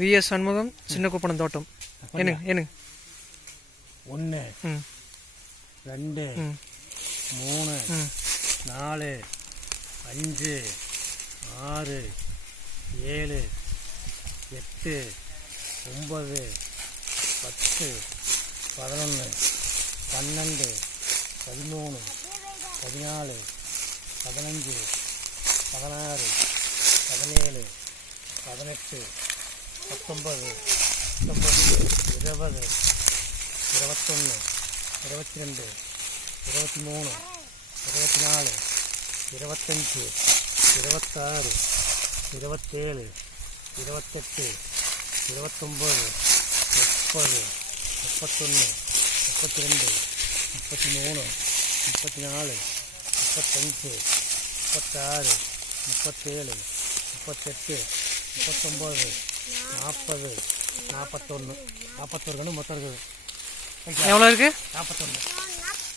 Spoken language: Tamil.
விஎஸ் சண்முகம் சின்ன குப்பணம் தோட்டம். என்ன 1 2 3 4 5 6 7 8 9 10 11 12 13 14 15 16 17 18 19 20 21 22 23 24 25 26 27 28 29 30 31 32 33 34 35 36 37 38 39 40 41 கன்று மொத்தம் இருக்குது. எவ்வளோ இருக்குது? 41.